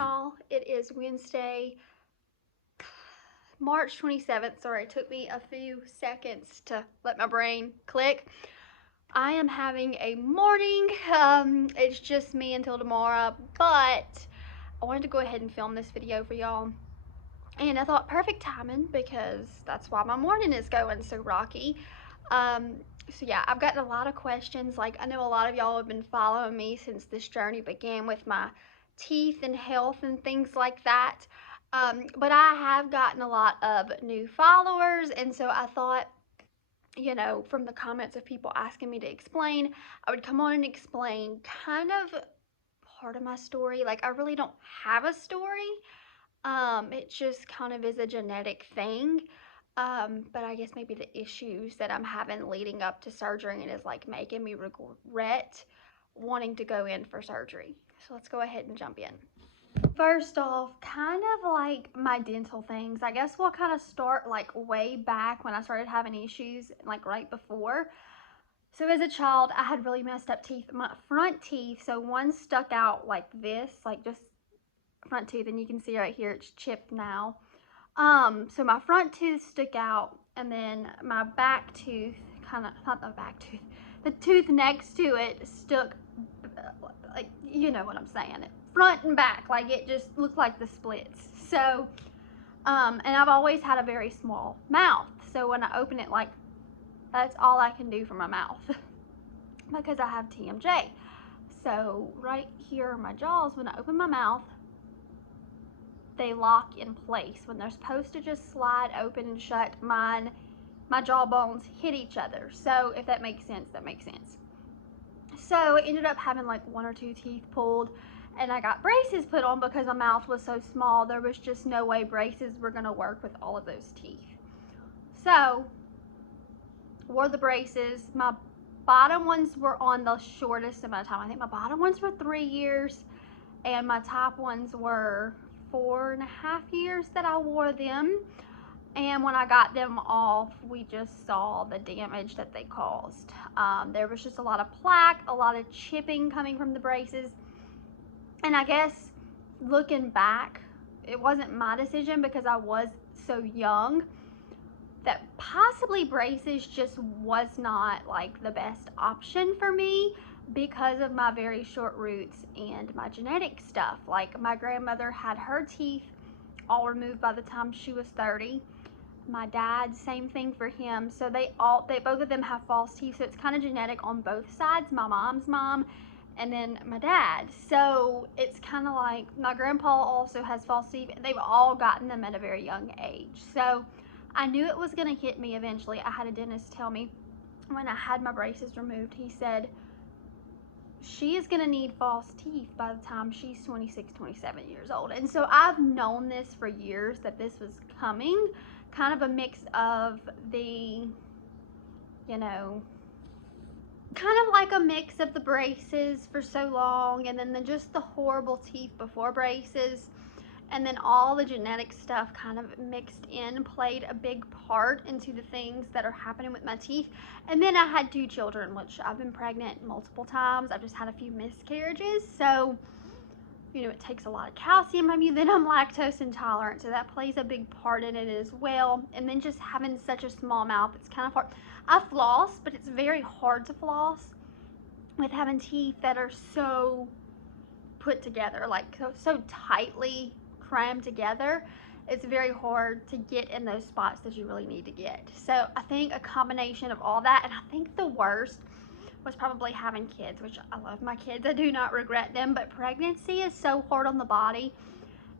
y'all. It is Wednesday, March 27th. Sorry, it took me a few seconds to let my brain click. I am having a morning. It's just me until tomorrow, but I wanted to go ahead and film this video for y'all. And I thought perfect timing because that's why my morning is going so rocky. So yeah, I've gotten a lot of questions. Like, I know a lot of y'all have been following me since this journey began with my teeth and health and things like that. But I have gotten a lot of new followers, and so I thought, you know, from the comments of people asking me to explain, I would come on and explain kind of part of my story. Like, I really don't have a story. It just kind of is a genetic thing. But I guess maybe the issues that I'm having leading up to surgery and is like making me regret wanting to go in for surgery. So let's go ahead and jump in. First off, kind of like my dental things. I guess we'll kind of start like way back when I started having issues, like right before. So as a child, I had really messed up teeth. My front teeth, so one stuck out like this, like just front tooth, and you can see right here it's chipped now. So my front tooth stuck out, and then my back tooth, kind of, not the back tooth, the tooth next to it stuck, like, you know what I'm saying, front and back, like it just looked like the splits. So, and I've always had a very small mouth, so when I open it, like, that's all I can do for my mouth because I have TMJ. So right here, my jaws, when I open my mouth, they lock in place. When they're supposed to just slide open and shut, my jaw bones hit each other. So if that makes sense, that makes sense. So I ended up having like one or two teeth pulled, and I got braces put on because my mouth was so small. There was just no way braces were gonna work with all of those teeth. So wore the braces. My bottom ones were on the shortest amount of time. I think my bottom ones were 3 years, and my top ones were 4.5 years that I wore them. And when I got them off, we just saw the damage that they caused. There was just a lot of plaque, a lot of chipping coming from the braces. And I guess looking back, it wasn't my decision because I was so young that possibly braces just was not like the best option for me because of my very short roots and my genetic stuff. Like, my grandmother had her teeth all removed by the time she was 30. My dad, same thing for him. So they both of them have false teeth, so it's kind of genetic on both sides. My mom's mom and then my dad. So it's kind of like my grandpa also has false teeth. They've all gotten them at a very young age. So I knew it was going to hit me eventually. I had a dentist tell me when I had my braces removed, he said, she is going to need false teeth by the time she's 26, 27 years old. And so I've known this for years, that this was coming. Kind of a mix of the, you know, kind of like a mix of the braces for so long, and then just the horrible teeth before braces, and then all the genetic stuff kind of mixed in played a big part into the things that are happening with my teeth. And then I had 2 children, which I've been pregnant multiple times. I've just had a few miscarriages. So, you know, it takes a lot of calcium from you. Then I'm lactose intolerant, so that plays a big part in it as well. And then just having such a small mouth, it's kind of hard. I floss, but it's very hard to floss with having teeth that are so put together, like so tightly crammed together. It's very hard to get in those spots that you really need to get. So I think a combination of all that, and I think the worst was probably having kids, which I love my kids. I do not regret them, but pregnancy is so hard on the body.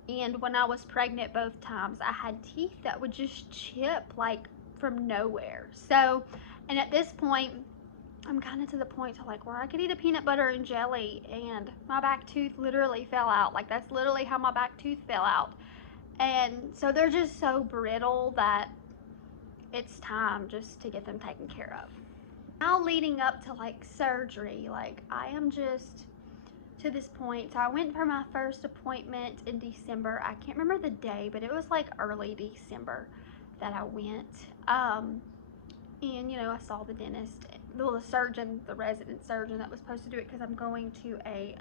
And when I was pregnant both times, I had teeth that would just chip like from nowhere. So, and at this point, I'm kind of to the point to like where I could eat a peanut butter and jelly and my back tooth literally fell out. Like, that's literally how my back tooth fell out. And so they're just so brittle that it's time just to get them taken care of. Now leading up to like surgery, like I am just to this point. So I went for my first appointment in December. I can't remember the day, but it was like early December that I went. And you know, I saw the dentist, the surgeon, the resident surgeon that was supposed to do it, because I'm going to a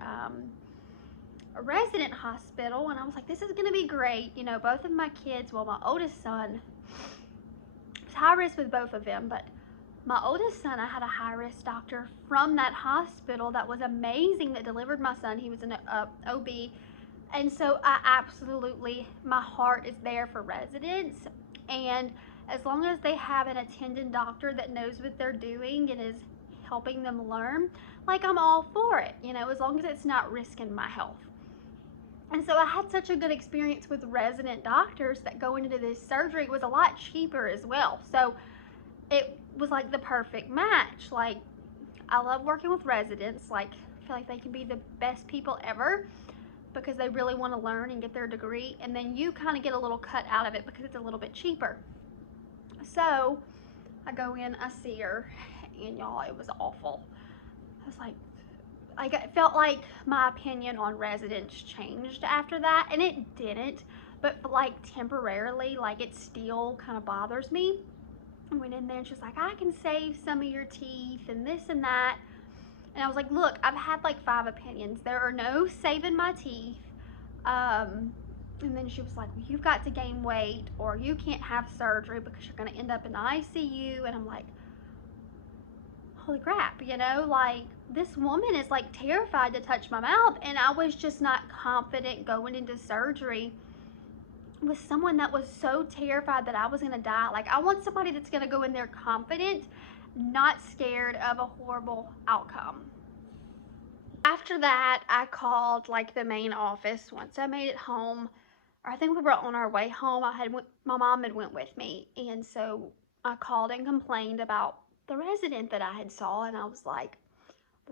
a resident hospital, and I was like, this is gonna be great. You know, both of my kids, well, my oldest son, it's high risk with both of them, but my oldest son, I had a high risk doctor from that hospital that was amazing that delivered my son. He was an OB. And so I absolutely, my heart is there for residents. And as long as they have an attending doctor that knows what they're doing and is helping them learn, like, I'm all for it, you know, as long as it's not risking my health. And so I had such a good experience with resident doctors that going into this surgery was a lot cheaper as well. So it was like the perfect match. Like, I love working with residents. Like, I feel like they can be the best people ever because they really want to learn and get their degree, and then you kind of get a little cut out of it because it's a little bit cheaper. So I go in, I see her, and y'all, it was awful. I was like, I felt like my opinion on residents changed after that, and it didn't, but like temporarily, like it still kind of bothers me. I went in there and she's like, I can save some of your teeth and this and that. And I was like, look, I've had like 5 opinions. There are no saving my teeth. And then she was like, well, you've got to gain weight or you can't have surgery because you're going to end up in the ICU. And I'm like, holy crap, you know, like this woman is like terrified to touch my mouth. And I was just not confident going into surgery with someone that was so terrified that I was going to die. Like, I want somebody that's going to go in there confident, not scared of a horrible outcome. After that, I called like the main office once I made it home. Or I think we were on our way home. My mom had went with me, and so I called and complained about the resident that I had saw, and I was like,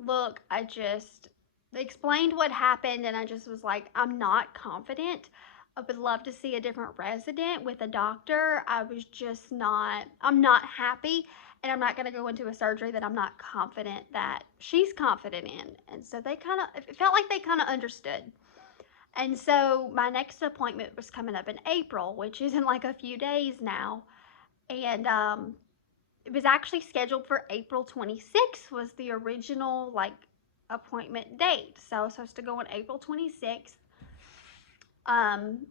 look, I just explained what happened, and I just was like, I'm not confident. I would love to see a different resident with a doctor. I'm not happy, and I'm not going to go into a surgery that I'm not confident that she's confident in. And so it felt like they kind of understood. And so my next appointment was coming up in April, which is in like a few days now. And it was actually scheduled for April 26th was the original like appointment date. So I was supposed to go on April 26th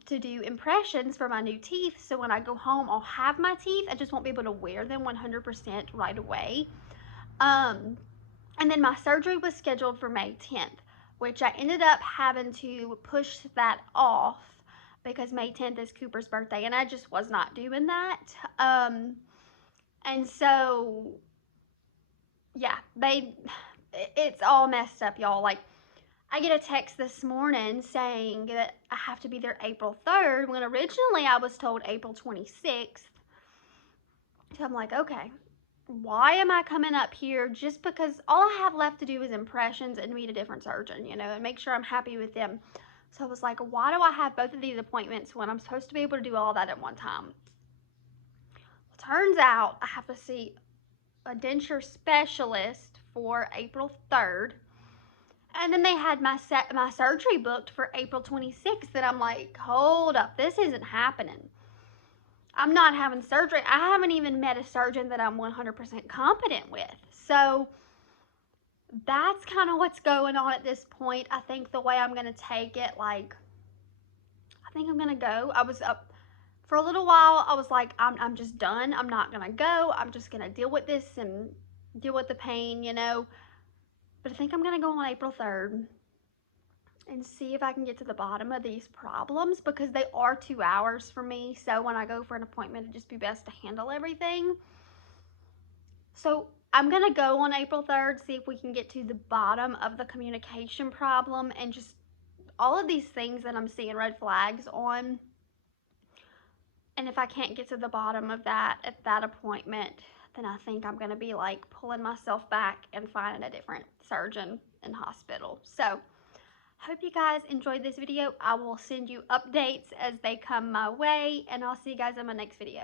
to do impressions for my new teeth. So when I go home, I'll have my teeth. I just won't be able to wear them 100% right away. And then my surgery was scheduled for May 10th, which I ended up having to push that off because May 10th is Cooper's birthday, and I just was not doing that. And so, yeah, it's all messed up, y'all. Like, I get a text this morning saying that I have to be there April 3rd when originally I was told April 26th. So I'm like, okay, why am I coming up here just because all I have left to do is impressions and meet a different surgeon, you know, and make sure I'm happy with them. So I was like, why do I have both of these appointments when I'm supposed to be able to do all that at one time? Well, turns out I have to see a denture specialist for April 3rd. And then they had my surgery booked for April 26th, and I'm like, hold up, this isn't happening. I'm not having surgery. I haven't even met a surgeon that I'm 100% competent with. So that's kind of what's going on at this point. I think the way I'm going to take it, like, I think I'm going to go. I was up for a little while. I was like, I'm just done. I'm not going to go. I'm just going to deal with this and deal with the pain, you know. But I think I'm going to go on April 3rd and see if I can get to the bottom of these problems because they are 2 hours for me. So when I go for an appointment, it'd just be best to handle everything. So I'm going to go on April 3rd, see if we can get to the bottom of the communication problem and just all of these things that I'm seeing red flags on. And if I can't get to the bottom of that at that appointment, then I think I'm going to be like pulling myself back and finding a different surgeon and hospital. So hope you guys enjoyed this video. I will send you updates as they come my way, and I'll see you guys in my next video.